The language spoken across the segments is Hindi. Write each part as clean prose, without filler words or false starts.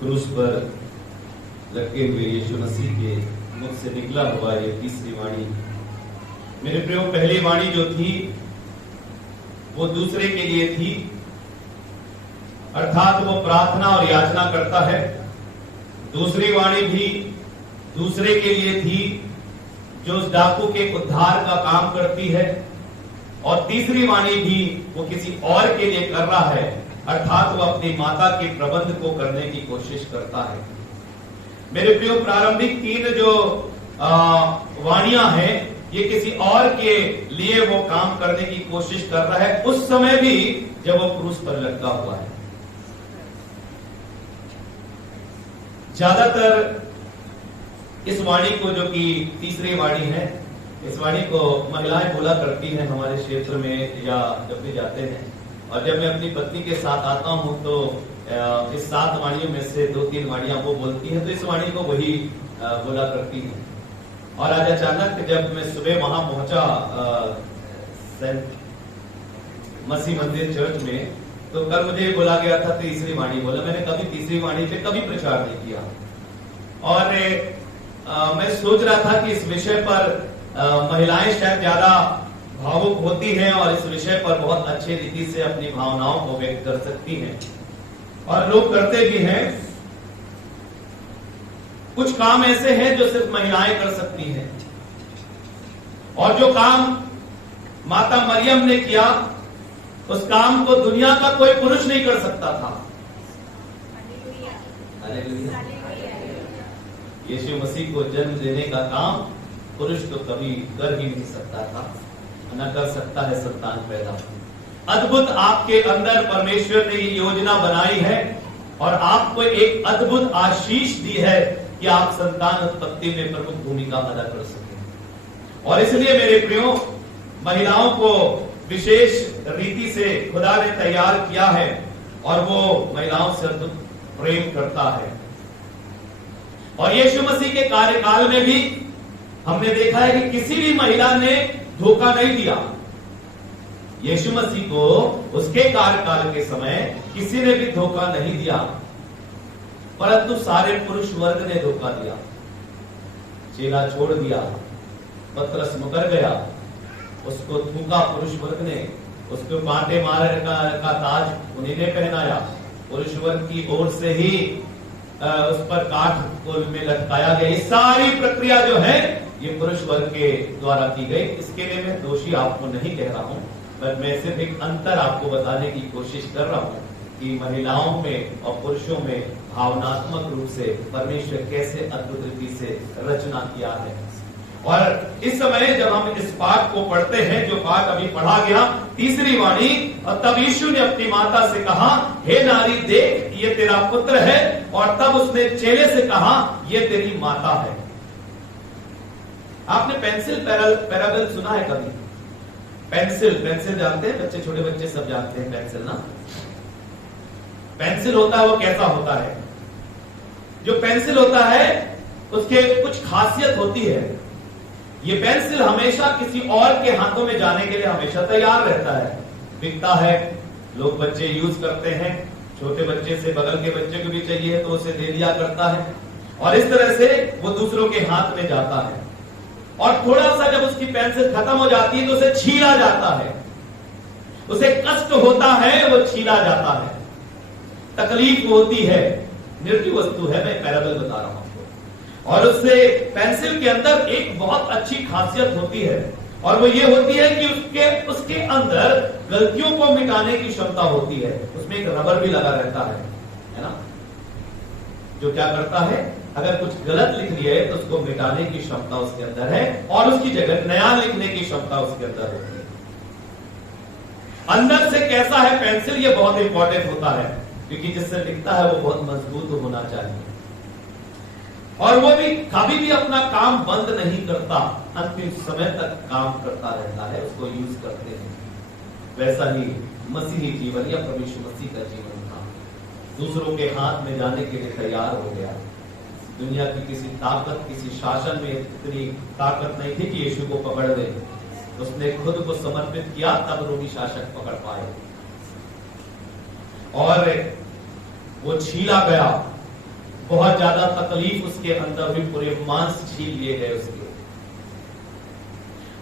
क्रूस पर लटके हुए यीशु मसीह के मुख से निकला हुआ ये तीसरी वाणी। मेरे प्रियो, पहली वाणी जो थी वो दूसरे के लिए थी, अर्थात वो प्रार्थना और याचना करता है। दूसरी वाणी भी दूसरे के लिए थी, जो उस डाकू के उद्धार का काम करती है। और तीसरी वाणी भी वो किसी और के लिए कर रहा है, अर्थात वो अपनी माता के प्रबंध को करने की कोशिश करता है। मेरे प्रियो, प्रारंभिक तीन जो वाणियां हैं, ये किसी और के लिए वो काम करने की कोशिश कर रहा है, उस समय भी जब वो क्रूस पर लटका हुआ है। ज्यादातर इस वाणी को, जो कि तीसरी वाणी है, इस वाणी को महिलाएं बोला करती हैं हमारे क्षेत्र में, या जब भी जाते हैं। और जब मैं अपनी पत्नी के साथ आता हूं तो इस 7 वाणियों में से 2-3 वाणियां वो बोलती हैं, तो इस वाणी को वही बोला करती हैं। और आज अचानक जब मैं सुबह वहां पहुंचा सेंट मसीह मंदिर चर्च में, तो कल मुझे बोला गया था तीसरी वाणी बोला। मैंने कभी तीसरी वाणी पे कभी प्रचार नहीं किया, और मैं सोच रहा था कि इस विषय पर महिलाएं शायद ज्यादा भावुक होती हैं और इस विषय पर बहुत अच्छे रीति से अपनी भावनाओं को व्यक्त कर सकती हैं, और लोग करते भी हैं। कुछ काम ऐसे हैं जो सिर्फ महिलाएं कर सकती हैं, और जो काम माता मरियम ने किया, उस काम को दुनिया का कोई पुरुष नहीं कर सकता था। यीशु मसीह को जन्म देने का काम पुरुष तो कभी कर ही नहीं सकता था, न कर सकता है संतान पैदा। अद्भुत आपके अंदर परमेश्वर ने ये योजना बनाई है, और आपको एक अद्भुत आशीष दी है कि आप संतान उत्पत्ति में प्रमुख भूमिका अदा कर सकें। और इसलिए मेरे प्रियो, महिलाओं को विशेष रीति से खुदा ने तैयार किया है, और वो महिलाओं से अद्भुत प्रेम करता है। और यीशु मसीह के कार्यकाल में भी हमने देखा है कि किसी भी महिला ने धोखा नहीं दिया। यीशु मसीह को उसके कार्यकाल के समय किसी ने भी धोखा नहीं दिया, परंतु सारे पुरुष वर्ग ने धोखा दिया। चेला छोड़ दिया, पतरस मुकर गया, उसको थूका पुरुष वर्ग ने, उसको कांटे मारे का ताज उन्हीं ने पहनाया, पुरुष वर्ग की ओर से ही उस पर काठ को में लटकाया गया। ये सारी प्रक्रिया जो है ये पुरुष वर्ग के द्वारा की गई। इसके लिए मैं दोषी आपको नहीं कह रहा हूं, पर मैं सिर्फ एक अंतर आपको बताने की कोशिश कर रहा हूं कि महिलाओं में और पुरुषों में भावनात्मक रूप से परमेश्वर कैसे अद्भुत रीति से रचना किया है। और इस समय जब हम इस पाठ को पढ़ते हैं, जो पाठ अभी पढ़ा गया, तीसरी वाणी, और तब यीशु ने अपनी माता से कहा, हे नारी, देख ये तेरा पुत्र है। और तब उसने चेले से कहा, ये तेरी माता है। आपने पेंसिल पैराबल सुना है कभी? पेंसिल जानते हैं बच्चे, छोटे बच्चे सब जानते हैं पेंसिल ना। पेंसिल होता है वो कैसा होता है? जो पेंसिल होता है उसके कुछ खासियत होती है। ये पेंसिल हमेशा किसी और के हाथों में जाने के लिए हमेशा तैयार रहता है, बिकता है, लोग बच्चे यूज करते हैं। छोटे बच्चे से बगल के बच्चे को भी चाहिए तो उसे दे दिया करता है, और इस तरह से वो दूसरों के हाथ में जाता है। और थोड़ा सा जब उसकी पेंसिल खत्म हो जाती है तो उसे छीला जाता है, उसे कष्ट होता है, वो छीला जाता है, तकलीफ होती है, निर्जीव वस्तु है, मैं पैराबल बता रहा हूं आपको। और उससे पेंसिल के अंदर एक बहुत अच्छी खासियत होती है, और वो ये होती है कि उसके अंदर गलतियों को मिटाने की क्षमता होती है। उसमें एक रबर भी लगा रहता है ना, जो क्या करता है, अगर कुछ गलत लिख लिया है तो उसको मिटाने की क्षमता उसके अंदर है, और उसकी जगह नया लिखने की क्षमता उसके अंदर होती है। अंदर से कैसा है पेंसिल, ये बहुत इंपॉर्टेंट होता है, क्योंकि जिससे लिखता है वो बहुत मजबूत होना चाहिए, और वो भी कभी भी अपना काम बंद नहीं करता, अंतिम समय तक काम करता रहता है, उसको यूज करते हैं। वैसा ही मसीही जीवन या प्रभु यीशु मसीह का जीवन था, दूसरों के हाथ में जाने के लिए तैयार हो गया। दुनिया की किसी ताकत, किसी शासन में इतनी ताकत नहीं थी कि यीशु को पकड़ ले। उसने खुद को समर्पित किया, तब रोमी शासक पकड़ पाए, और वो छीला गया, बहुत ज्यादा तकलीफ उसके अंदर हुई, पूरे मांस छीन लिए गए उसके।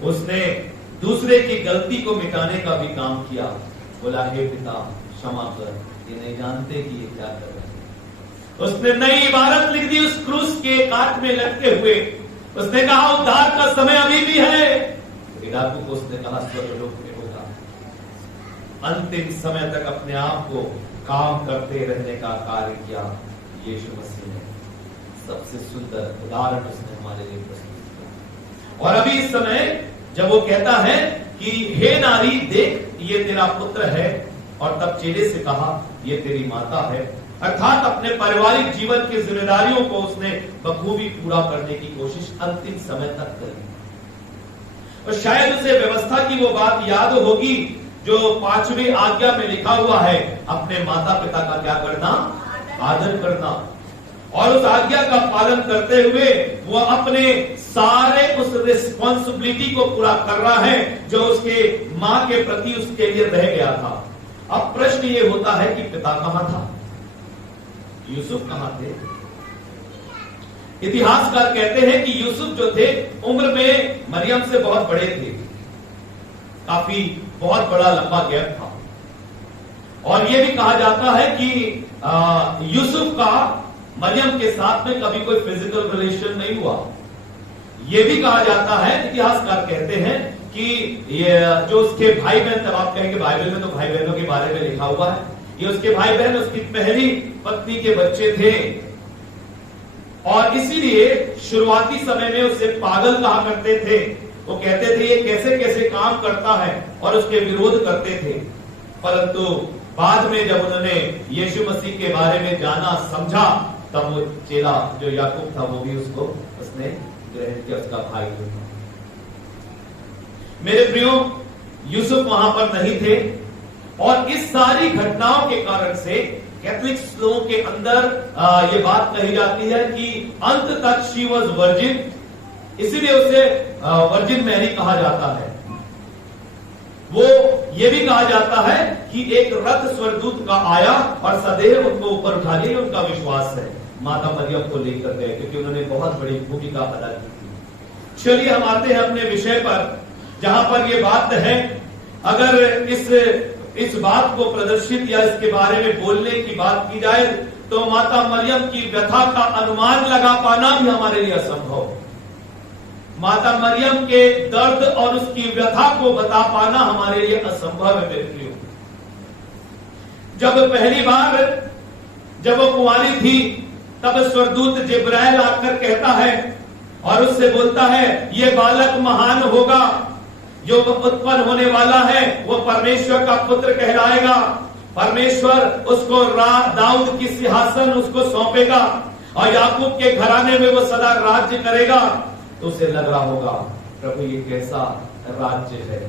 उसने दूसरे की गलती को मिटाने का भी काम किया। बोला, हे पिता क्षमा कर, ये नहीं जानते कि ये क्या कर रहे हैं। उसने नई इबारत लिख दी उस क्रूस के काट में लटके हुए। उसने कहा, उद्धार का समय अभी भी है। डाकू को उसने कहा, स्वर्गलोक में होगा। अंतिम समय तक अपने आप को काम करते रहने का कार्य किया यीशु मसीह ने। सबसे सुंदर उदाहरण उसने हमारे लिए प्रस्तुत किया। और अभी इस समय जब वो कहता है कि हे नारी देख, ये तेरा पुत्र है, और तब चेले से कहा, ये तेरी माता है। अर्थात अपने पारिवारिक जीवन की जिम्मेदारियों को उसने बखूबी पूरा करने की कोशिश अंतिम समय तक करी। और शायद उसे व्यवस्था की वो बात याद होगी जो 5वीं आज्ञा में लिखा हुआ है, अपने माता पिता का क्या करना, आदर करना। और उस आज्ञा का पालन करते हुए वो अपने सारे उस रिस्पॉन्सिबिलिटी को पूरा कर रहा है जो उसके मां के प्रति उसके लिए रह गया था। अब प्रश्न ये होता है कि पिता कहां था, यूसुफ कहां थे? इतिहासकार कहते हैं कि यूसुफ जो थे उम्र में मरियम से बहुत बड़े थे, काफी बहुत बड़ा लंबा गैप था। और यह भी कहा जाता है कि यूसुफ का मरियम के साथ में कभी कोई फिजिकल रिलेशन नहीं हुआ। यह भी कहा जाता है, इतिहासकार कहते हैं कि ये जो उसके भाई बहन, तब आप कहेंगे बाइबल में तो भाई बहनों के बारे में लिखा हुआ है, ये उसके भाई बहन उसकी पहली पत्नी के बच्चे थे। और इसीलिए शुरुआती समय में उसे पागल कहा करते थे। वो कहते थे ये कैसे कैसे काम करता है, और उसके विरोध करते थे। परंतु बाद में जब उन्होंने यीशु मसीह के बारे में जाना समझा, तब वो चेला जो याकूब था वो भी उसको उसने ग्रहण किया, उसका भाई था। मेरे प्रियो, यूसुफ वहां पर नहीं थे, और इस सारी घटनाओं के कारण से कैथोलिक लोगों के अंदर ये बात कही जाती है कि अंत तक शी वॉज वर्जिन, इसीलिए उसे वर्जिन मैरी कहा जाता है। वो ये भी कहा जाता है कि एक रथ स्वर्गदूत का आया और सदैव उनको ऊपर उठा लिया, उनका विश्वास है माता मरियम को लेकर गए, क्योंकि उन्होंने बहुत बड़ी भूमिका अदा की थी। चलिए हम आते हैं अपने विषय पर, जहां पर ये बात है, अगर इस बात को प्रदर्शित या इसके बारे में बोलने की बात की जाए तो माता मरियम की व्यथा का अनुमान लगा पाना भी हमारे लिए असंभव। माता मरियम के दर्द और उसकी व्यथा को बता पाना हमारे लिए असंभव है मेरे प्रियो। जब पहली बार जब वो कुंवारी थी, तब स्वर्गदूत जिब्राइल आकर कहता है और उससे बोलता है, ये बालक महान होगा, जो उत्पन्न होने वाला है वो परमेश्वर का पुत्र कहलाएगा। परमेश्वर उसको दाऊद की सिंहासन उसको सौंपेगा और याकूब के घराने में वो सदा राज्य करेगा। तो उसे लग रहा होगा, प्रभु ये कैसा राज्य है।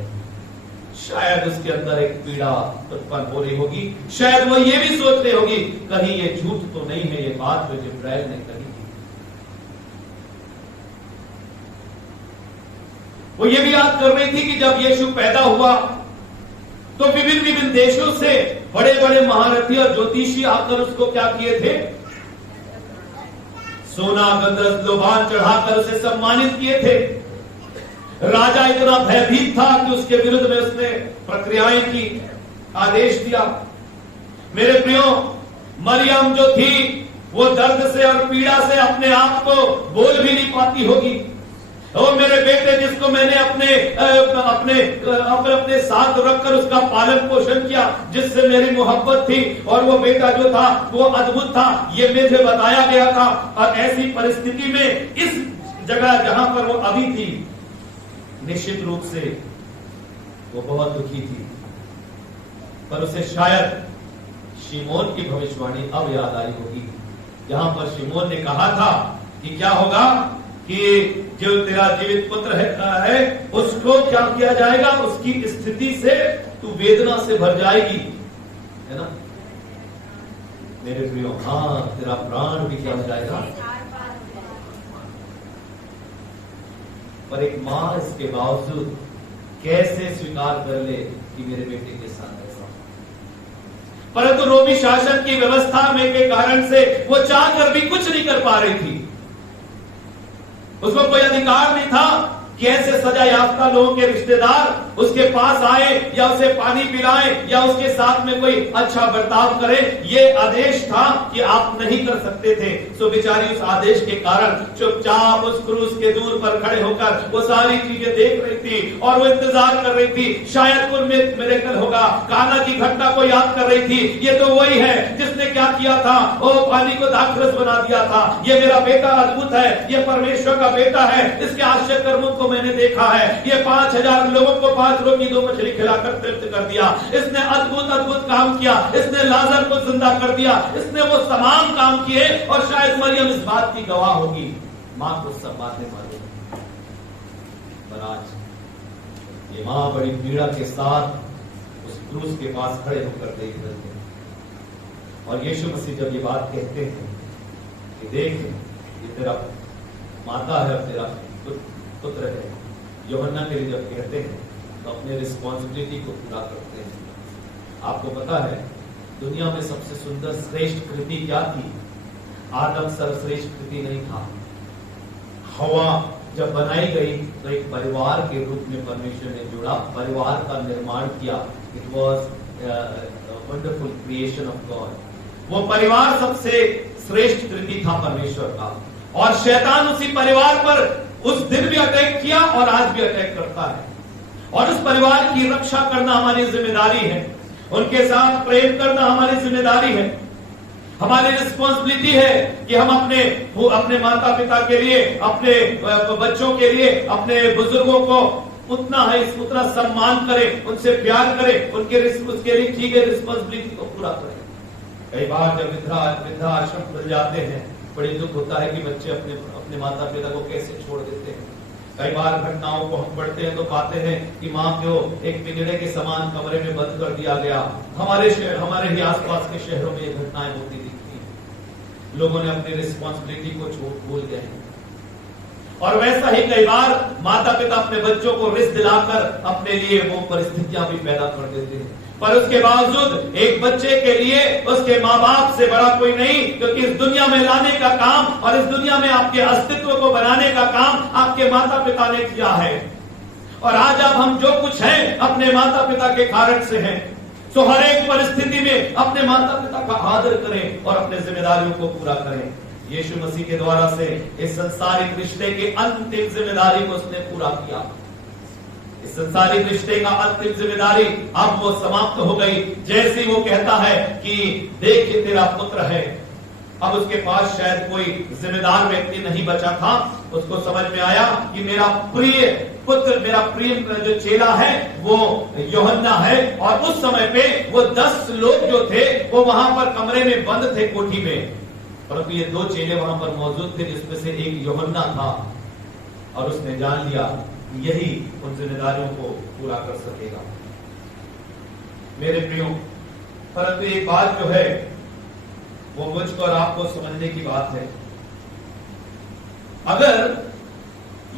शायद उसके अंदर एक पीड़ा उत्पन्न हो रही होगी, शायद वो ये भी सोच रही होगी कहीं ये झूठ तो नहीं है ये बात जो जिब्राइल ने कही थी। वो ये भी याद कर रही थी कि जब यीशु पैदा हुआ तो विभिन्न विभिन्न देशों से बड़े बड़े महारथी और ज्योतिषी आकर उसको क्या किए थे, सोना गंधरस लोबान चढ़ाकर उसे सम्मानित किए थे। राजा इतना भयभीत था कि उसके विरुद्ध में उसने प्रक्रियाएं की, आदेश दिया। मेरे प्रियो, मरियम जो थी वो दर्द से और पीड़ा से अपने आप को बोल भी नहीं पाती होगी। ओ मेरे बेटे, जिसको मैंने अपने साथ रखकर उसका पालन पोषण किया, जिससे मेरी मोहब्बत थी, और वो बेटा जो था वो अद्भुत था, ये मुझे बताया गया था। और ऐसी परिस्थिति में इस जगह जहां पर वो अभी थी, निश्चित रूप से वो बहुत दुखी थी। पर उसे शायद शिमोन की भविष्यवाणी अब याद आई होगी, जहां पर शिमोन ने कहा था कि क्या होगा कि जो तेरा जीवित पुत्र है उसको क्या किया जाएगा, उसकी स्थिति से तू वेदना से भर जाएगी, है ना मेरे प्रियो। हाँ, तेरा प्राण भी क्या हो जाएगा। पर एक मां इसके बावजूद कैसे स्वीकार कर ले कि मेरे बेटे के साथ ऐसा। परंतु रोमी शासन की व्यवस्था में के कारण से वो चाहकर भी कुछ नहीं कर पा रही थी। उसको कोई अधिकार नहीं था कि ऐसे सजा याफ्ता लोगों के रिश्तेदार उसके पास आए या उसे पानी पिलाएं या उसके साथ में कोई अच्छा बर्ताव करे। ये आदेश था कि आप नहीं कर सकते थे। सो बेचारी उस आदेश के कारण चुपचाप उस क्रूस के दूर पर खड़े होकर वो सारी चीजें देख रही थी और वो इंतजार कर रही थी, शायद कोई मिरेकल होगा। काना की घटना को याद कर रही थी, ये तो वही है जिसने क्या किया था, वो पानी को दाखरस बना दिया था। ये मेरा बेटा अद्भुत है, ये परमेश्वर का बेटा है, इसके आश्चर्य कर्मों को मैंने देखा है। ये 5000 लोगों को 5 रोटी 2 मछली खिलाकर तृप्त कर दिया। इसने अद्भुत अद्भुत काम किया, इसने लाजर को जिंदा कर दिया, इसने वो तमाम काम किए। और शायद मरियम इस बात की गवाह होगी, मां को सब बातें मालूम। पर आज ये मां बड़ी पीड़ा के साथ उस क्रूस के पास खड़े होकर देख रहे थे। और यीशु मसीह जब ये बात कहते हैं कि देख ये तेरा माता है, तेरा पुत्र है, यूहन्ना के लिए जब कहते हैं तो अपने रिस्पॉन्सिबिलिटी को पूरा करते हैं। आपको पता है दुनिया में सबसे सुंदर श्रेष्ठ कृति क्या थी? आदम सर्वश्रेष्ठ कृति नहीं था। हवा जब बनाई गई तो एक परिवार के रूप में परमेश्वर ने जुड़ा, परिवार का निर्माण किया। It was wonderful creation of God. वो परिवार सबसे श्रेष्ठ कृति था परमेश्वर का। और शैतान उसी परिवार पर उस दिन भी अटैक किया और आज भी अटैक करता है। और उस परिवार की रक्षा करना हमारी जिम्मेदारी है, उनके साथ प्रेम करना हमारी जिम्मेदारी है। हमारी रिस्पॉन्सिबिलिटी है कि हम अपने माता पिता के लिए, अपने बच्चों के लिए, अपने बुजुर्गों को उतना सम्मान करें, उनसे प्यार करें, उसके लिए की गई रिस्पॉन्सिबिलिटी को पूरा करें। कई बार जब वृद्धाश्रम खुल जाते हैं, बड़ी दुख होता है कि बच्चे अपने माता पिता को कैसे छोड़ देते हैं। कई बार घटनाओं को हम पढ़ते हैं तो पाते हैं कि माँ को एक पिंजड़े के समान कमरे में बंद कर दिया गया। हमारे ही आसपास के शहरों में ये घटनाएं होती दिखती हैं। लोगों ने अपनी रिस्पॉन्सिबिलिटी को भूल गए हैं। और वैसा ही कई बार माता पिता अपने बच्चों को रिस्क दिलाकर अपने लिए वो परिस्थितियां भी पैदा कर देते हैं। पर उसके बावजूद एक बच्चे के लिए उसके माँ बाप से बड़ा कोई नहीं, क्योंकि इस दुनिया में लाने का काम और इस दुनिया में आपके अस्तित्व को बनाने का काम आपके माता पिता ने किया है। और आज अब हम जो कुछ हैं अपने माता पिता के कारण से हैं। सो हर एक परिस्थिति में अपने माता पिता का आदर करें और अपने जिम्मेदारियों को पूरा करें। यीशु मसीह के द्वारा से इस संसारिक रिश्ते की अंतिम जिम्मेदारी को उसने पूरा किया। इस संसारिक रिश्ते का अंतिम जिम्मेदारी अब वो समाप्त हो गई। जैसे वो कहता है कि देख ये तेरा पुत्र है, अब उसके पास शायद कोई जिम्मेदार व्यक्ति नहीं बचा था। उसको समझ में आया कि मेरा प्रिय पुत्र, मेरा प्रिय जो चेला है वो यूहन्ना है। और उस समय पे वो 10 लोग जो थे वो वहां पर कमरे में बंद थे, कोठी में, परंतु ये 2 चेले वहां पर मौजूद थे, जिसमें से एक यूहन्ना था। और उसने जान लिया यही उन जिम्मेदारियों को पूरा कर सकेगा। मेरे प्रियो, परंतु एक बात जो है वो मुझको और आपको समझने की बात है। अगर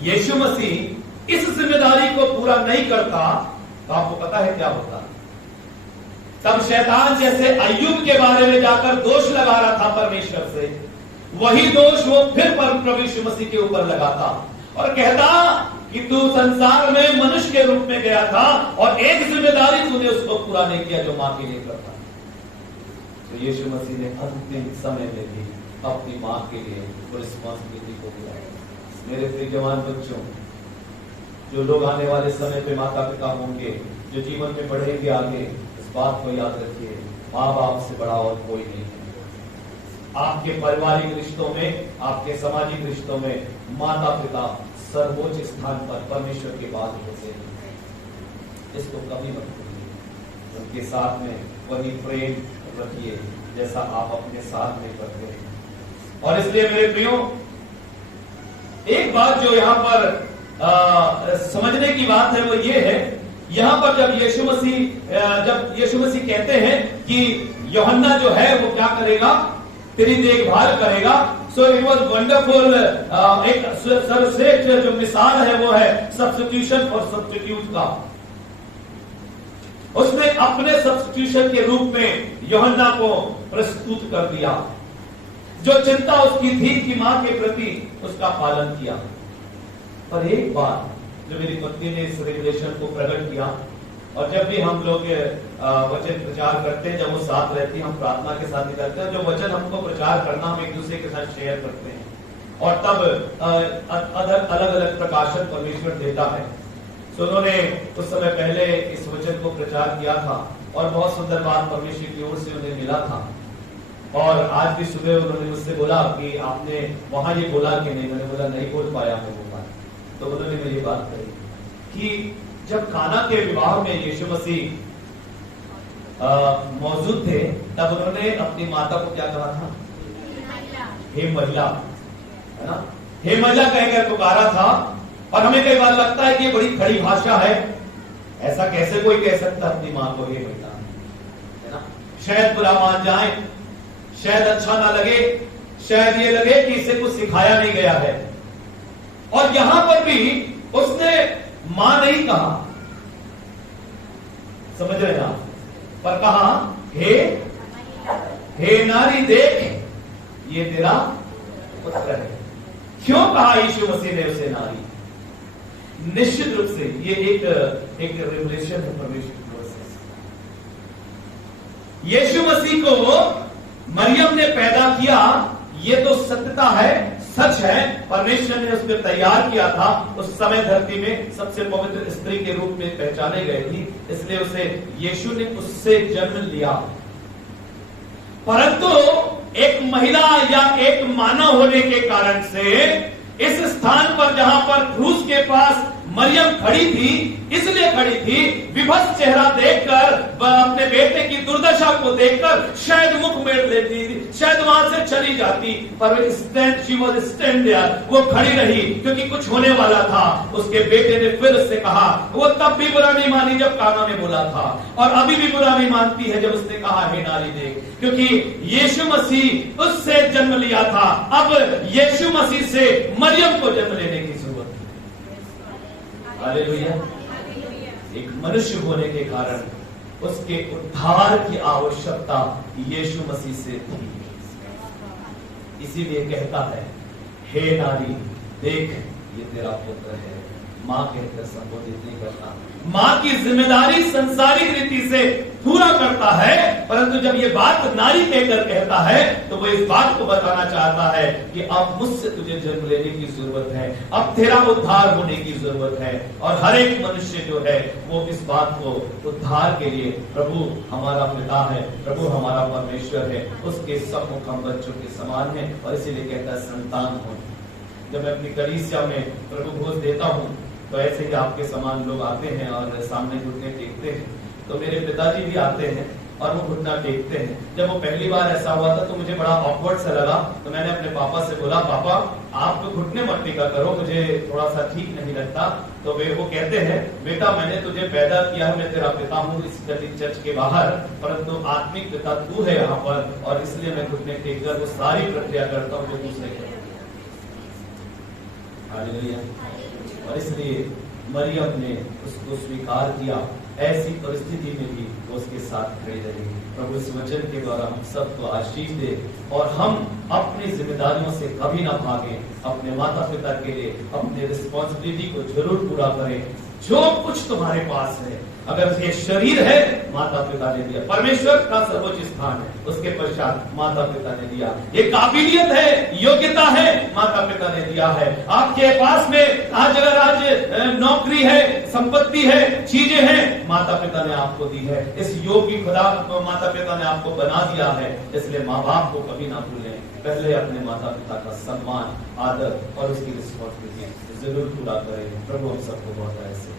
यीशु मसीह इस जिम्मेदारी को पूरा नहीं करता तो आपको पता है क्या होता? तब शैतान जैसे अय्यूब के बारे में जाकर दोष लगा रहा था परमेश्वर से, वही दोष वो फिर प्रभु यीशु मसीह के ऊपर लगाता और कहता कि तू संसार में मनुष्य के रूप में गया था और एक जिम्मेदारी तूने उसको पूरा नहीं किया जो मां के लिए करता। तो यीशु मसीह ने अंतिम समय में भी अपनी मां के लिए रिस्पॉन्सिबिलिटी को बुलाया। मेरे प्रिय जवान बच्चों, जो लोग आने वाले समय पे माता पिता होंगे, जो जीवन में बढ़ेंगे आगे, इस बात को याद रखिए, माँ बाप से बड़ा और कोई नहीं है। आपके पारिवारिक रिश्तों में, आपके सामाजिक रिश्तों में माता पिता सर्वोच्च स्थान पर परमेश्वर के बाद होते हैं। इसको कभी मत भूलिए। उनके साथ में वही प्रेम रखिए जैसा आप अपने साथ में करते हैं। और इसलिए मेरे प्रियो, एक बात जो यहाँ पर समझने की बात है वो ये है, यहाँ पर जब यीशु मसीह कहते हैं कि यूहन्ना जो है वो क्या करेगा, तेरी देखभाल करेगा। So it was wonderful. एक सर्वश्रेष्ठ जो मिसाल है वो है सब्स्टिट्यूशन और सब्स्टिट्यूट का। उसने अपने सब्स्टिट्यूशन इंस्टीट्यूशन के रूप में यूहन्ना को प्रस्तुत कर दिया। जो चिंता उसकी थी कि मां के प्रति उसका पालन किया। पर एक बात जो मेरी पत्नी ने इस रिलेशन को प्रकट किया, और जब भी हम लोग वचन प्रचार करते हैं, जब वो साथ रहती है, हम प्रार्थना के साथ निकलते हैं, जो वचन हमको प्रचार करना हम एक दूसरे के साथ शेयर करते हैं, और तब अलग अलग प्रकाशन परमेश्वर देता है। तो उन्होंने कुछ समय पहले इस वचन को प्रचार किया था और बहुत सुंदर बात परमेश्वर की ओर से उन्हें मिला था। और आज भी सुबह उन्होंने मुझसे बोला कि आपने वहां ये बोला कि नहीं? मैंने बोला नहीं बोल पाया मैं वो बात। तो उन्होंने मेरी बात कही कि जब काना के विवाह में यीशु मसीह मौजूद थे, तब उन्होंने अपनी माता को क्या कहा था? हे महिला, है ना? हे महिला कहकर पुकारा था। और हमें कई बार लगता है कि ये बड़ी खड़ी भाषा है, ऐसा कैसे कोई कह सकता अपनी मां को हे महिला, है ना? शायद बुरा मान जाए, शायद अच्छा ना लगे, शायद ये लगे कि इसे कुछ सिखाया नहीं गया है। और यहां पर भी उसने मां नहीं कहा, समझ रहे हैं आप? पर कहा हे नारी देख, ये तेरा पुत्र है। क्यों कहा यीशु मसीह ने उसे नारी? निश्चित रूप से ये एक रिवलेशन है परमेश्वर की ओर से। यीशु मसीह को मरियम ने पैदा किया, ये तो सत्यता है, सच है। परमेश्वर ने उसको तैयार किया था। उस समय धरती में सबसे पवित्र स्त्री के रूप में पहचाने गए थी, इसलिए उसे यीशु ने उससे जन्म लिया। परंतु एक महिला या एक मानव होने के कारण से इस स्थान पर जहां पर क्रूस के पास मरियम खड़ी थी, इसलिए खड़ी थी विभत्स चेहरा देखकर, अपने बेटे की दुर्दशा को देखकर शायद मुख मोड़ लेती, शायद वहां से चली जाती, पर शी वाज स्टैंड देयर, वो खड़ी रही क्योंकि कुछ होने वाला था। उसके बेटे ने फिर उससे कहा, वो तब भी बुरा नहीं मानी जब काना ने बोला था, और अभी भी बुरा नहीं मानती है जब उसने कहा हे नारी देख, क्योंकि यीशु मसीह उससे जन्म लिया था। अब यीशु मसीह से मरियम को जन्म लेने की जरूरत है। हालेलुया। एक मनुष्य होने के कारण उसके उद्धार की आवश्यकता यीशु मसीह से थी। इसीलिए कहता है हे नारी देख, ये तेरा पुत्र है। मां कहकर संबोधित नहीं करता, मां की जिम्मेदारी संसारिक रीति से पूरा करता है, परंतु जब ये बात नारी कहकर कहता है तो वो इस बात को बताना चाहता है कि अब मुझसे तुझे जन्म लेने की जरूरत है, अब तेरा उद्धार होने की जरूरत है। और हर एक मनुष्य जो है वो इस बात को उद्धार के लिए, प्रभु हमारा पिता है, प्रभु हमारा परमेश्वर है, उसके सम्मुख हम बच्चों के समान है, और इसीलिए कहता है संतान हो। जब मैं अपनी कलीसिया में प्रभु भोज देता हूँ तो ऐसे ही आपके समान लोग आते हैं और सामने घुटने टेकते हैं। तो मेरे पिताजी भी आते हैं और वो घुटना टेकते हैं। जब वो पहली बार ऐसा हुआ था तो मुझे बड़ा ऑकवर्ड सा लगा, तो मैंने अपने पापा से बोला, पापा आप तो घुटने मत टेका करो, मुझे थोड़ा सा ठीक नहीं लगता। तो वो कहते हैं, बेटा मैंने तुझे पैदा किया है, मैं तेरा पिता हूँ इस चर्च के बाहर, परंतु आत्मिक पिता तू है यहाँ पर, और इसलिए मैं घुटने टेक कर वो सारी प्रक्रिया करता हूँ जो दूसरे करते। और इसलिए मरियम ने उसको स्वीकार किया। ऐसी परिस्थिति में भी वो उसके साथ खड़ी रही। प्रभु इस वचन के द्वारा हम सबको आशीष दे और हम अपनी जिम्मेदारियों से कभी ना भागें, अपने माता पिता के लिए अपने रिस्पॉन्सिबिलिटी को जरूर पूरा करें। जो कुछ तुम्हारे पास है, अगर ये शरीर है माता पिता ने दिया, परमेश्वर का सर्वोच्च स्थान है, उसके पश्चात माता पिता ने दिया। ये काबिलियत है, योग्यता है, माता पिता ने दिया है। आपके पास में आज अगर नौकरी है, संपत्ति है, चीजें हैं, माता पिता ने आपको दी है। इस योग्य खुदा माता पिता ने आपको बना दिया है, इसलिए माँ बाप को कभी ना भूलें। पहले अपने माता पिता का सम्मान, आदर और उसकी रिस्पॉन्सिबिलिटी जरूर पूरा करें। प्रभु हम सबको बहुत ऐसे